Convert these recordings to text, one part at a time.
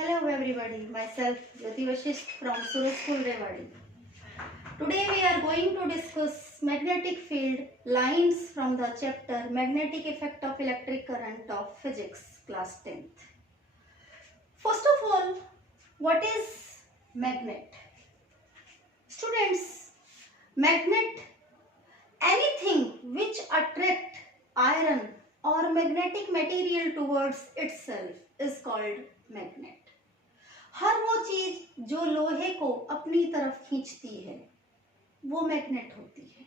Hello everybody, myself Jyoti Vashisht from Suraj School, Rewari. Today we are going to discuss magnetic field lines from the chapter Magnetic Effect of Electric Current of Physics, class 10th. First of all, what is magnet? Students, magnet, anything which attract iron or magnetic material towards itself is called magnet. हर वो चीज जो लोहे को अपनी तरफ खींचती है वो मैग्नेट होती है.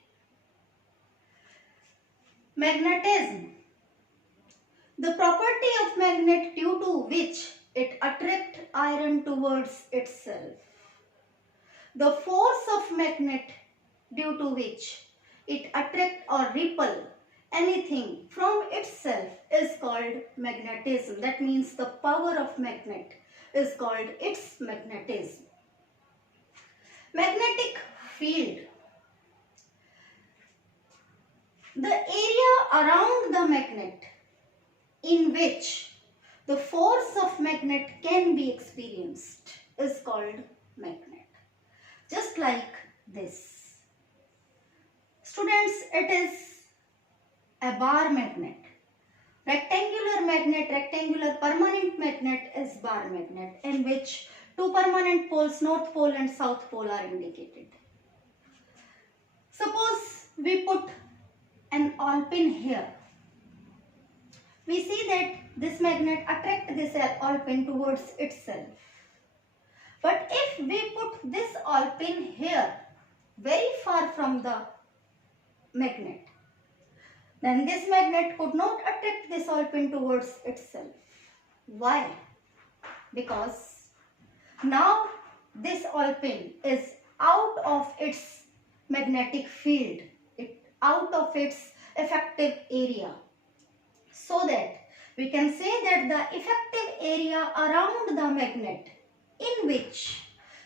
Magnetism, the property of magnet due to which it attracts iron towards itself. The force of magnet due to which it attract or repel anything from itself is called magnetism. That means the power of magnet is called its magnetism. Magnetic field, the area around the magnet in which the force of magnet can be experienced is called magnet. Just like this. Students, it is a bar magnet. Rectangular permanent magnet is bar magnet, in which two permanent poles, north pole and south pole, are indicated. Suppose we put an all pin here. We see that this magnet attracts this all pin towards itself. But if we put this all pin here, very far from the magnet, then this magnet could not attract this all pin towards itself. Why? Because now this all pin is out of its magnetic field, out of its effective area. So that we can say that the effective area around the magnet in which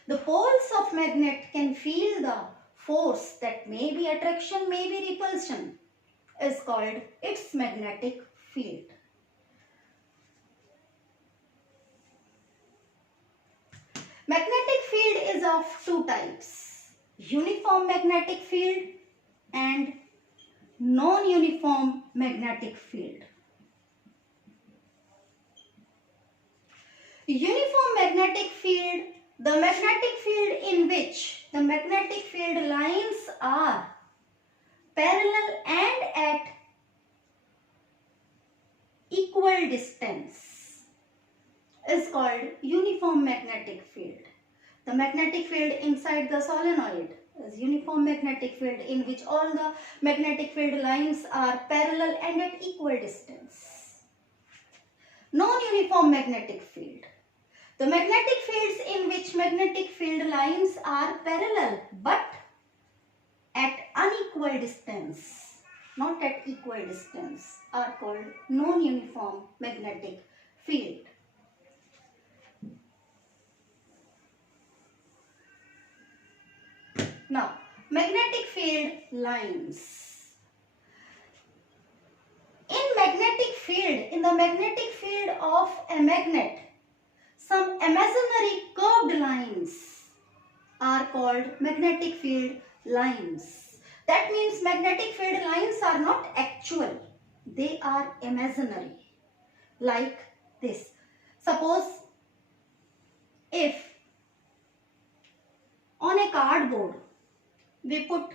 the poles of magnet can feel the force, that may be attraction, may be repulsion, is called its magnetic field. Magnetic field is of two types: uniform magnetic field and non-uniform magnetic field. Uniform magnetic field, the magnetic field in which the magnetic field lines are parallel and at equal distance, is called uniform magnetic field. The magnetic field inside the solenoid is uniform magnetic field, in which all the magnetic field lines are parallel and at equal distance. Non-uniform magnetic field, the magnetic fields in which magnetic field lines are parallel but at unequal distance, not at equal distance, are called non-uniform magnetic field. Now, magnetic field lines. In the magnetic field of a magnet, some imaginary curved lines are called magnetic field lines. That means magnetic field lines are not actual, they are imaginary. Like this. Suppose if on a cardboard we put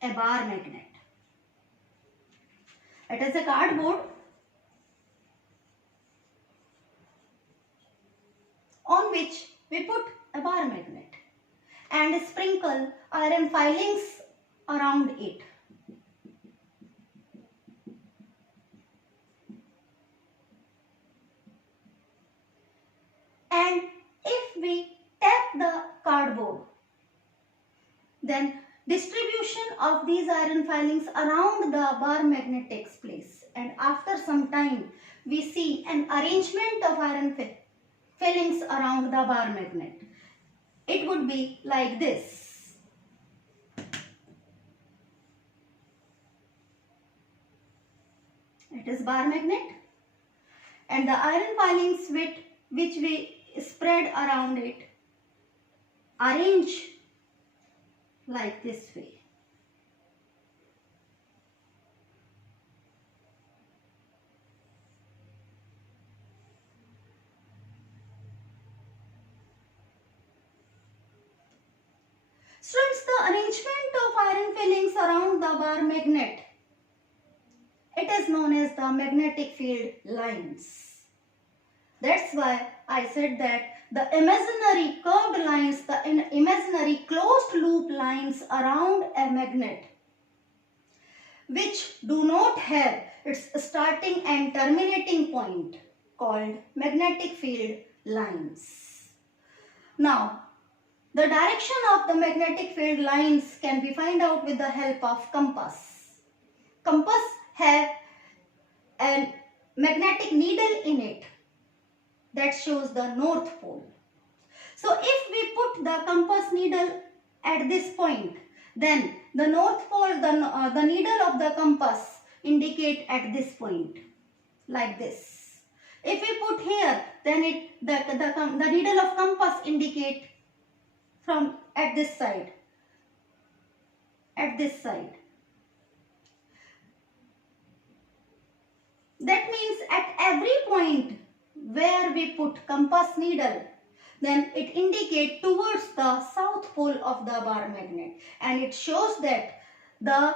a bar magnet. It is a cardboard on which we put a bar magnet and sprinkle iron filings around it. And if we tap the cardboard, then distribution of these iron filings around the bar magnet takes place, and after some time we see an arrangement of iron filings around the bar magnet. It would be like this. It is bar magnet, and the iron filings which we spread around it arrange like this way. Students, the arrangement of iron fillings around the bar magnet, it is known as the magnetic field lines. That's why I said that the imaginary curved lines, the imaginary closed loop lines around a magnet which do not have its starting and terminating point called magnetic field lines. Now, the direction of the magnetic field lines can be found out with the help of compass. Compass have a magnetic needle in it that shows the north pole. So if we put the compass needle at this point, then the north pole, the needle of the compass indicate at this point, like this. If we put here, then the needle of compass indicate from at this side, at this side. That means at every point where we put compass needle, then it indicates towards the south pole of the bar magnet, and it shows that the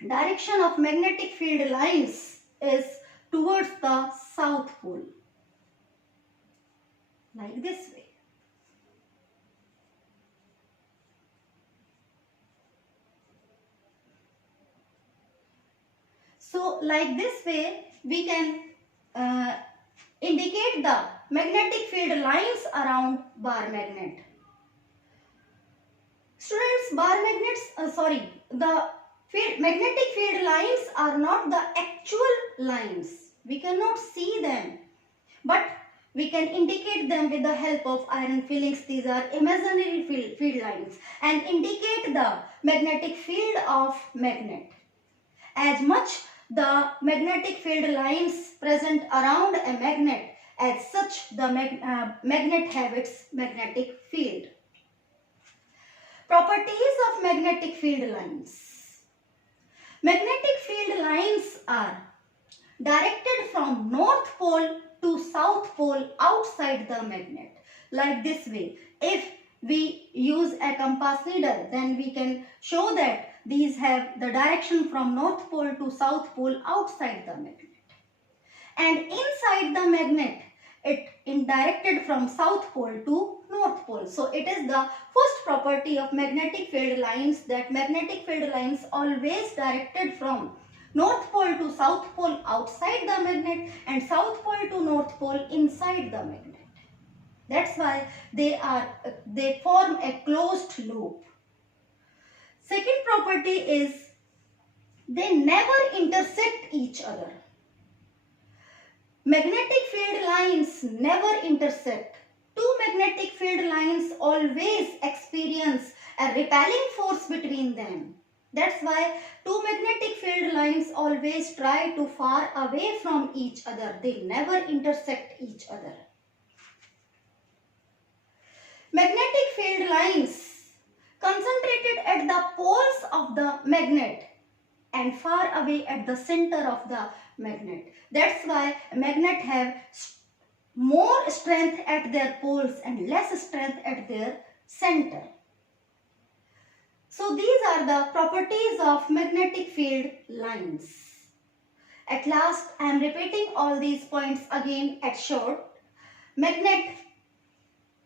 direction of magnetic field lines is towards the south pole, like this way. So like this way we can indicate the magnetic field lines around bar magnet. Students, magnetic field lines are not the actual lines. We cannot see them, but we can indicate them with the help of iron fillings. These are imaginary field lines and indicate the magnetic field of magnet. As much the magnetic field lines present around a magnet, as such the magnet have its magnetic field. Properties of magnetic field lines. Magnetic field lines are directed from north pole to south pole outside the magnet, like this way. If we use a compass needle, then we can show that these have the direction from north pole to south pole outside the magnet. And inside the magnet, it is directed from south pole to north pole. So it is the first property of magnetic field lines, that magnetic field lines always directed from north pole to south pole outside the magnet and south pole to north pole inside the magnet. That's why they form a closed loop. Second property is they never intersect each other. Magnetic field lines never intersect. Two magnetic field lines always experience a repelling force between them. That's why two magnetic field lines always try to far away from each other. They never intersect each other. Magnetic field lines concentrated at the poles of the magnet and far away at the center of the magnet. That's why magnet have more strength at their poles and less strength at their center. So these are the properties of magnetic field lines. At last, I am repeating all these points again at short. Magnet,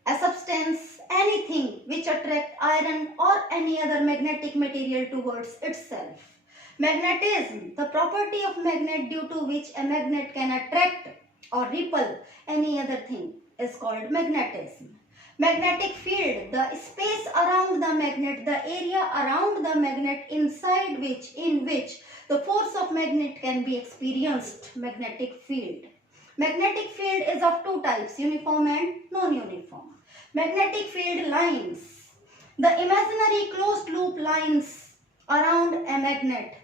a substance, anything which attract iron or any other magnetic material towards itself. Magnetism, the property of magnet due to which a magnet can attract or repel any other thing, is called magnetism. Magnetic field, the space around the magnet, the area around the magnet in which the force of magnet can be experienced, magnetic field. Magnetic field is of two types, uniform and non-uniform. Magnetic field lines, the imaginary closed loop lines around a magnet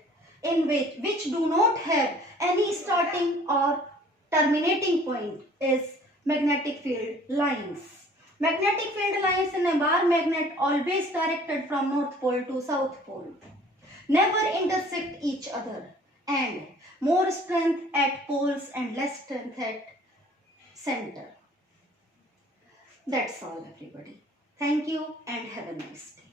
in which do not have any starting or terminating point is magnetic field lines. Magnetic field lines in a bar magnet always directed from North Pole to South Pole. Never intersect each other, and more strength at poles and less strength at center. That's all, everybody. Thank you and have a nice day.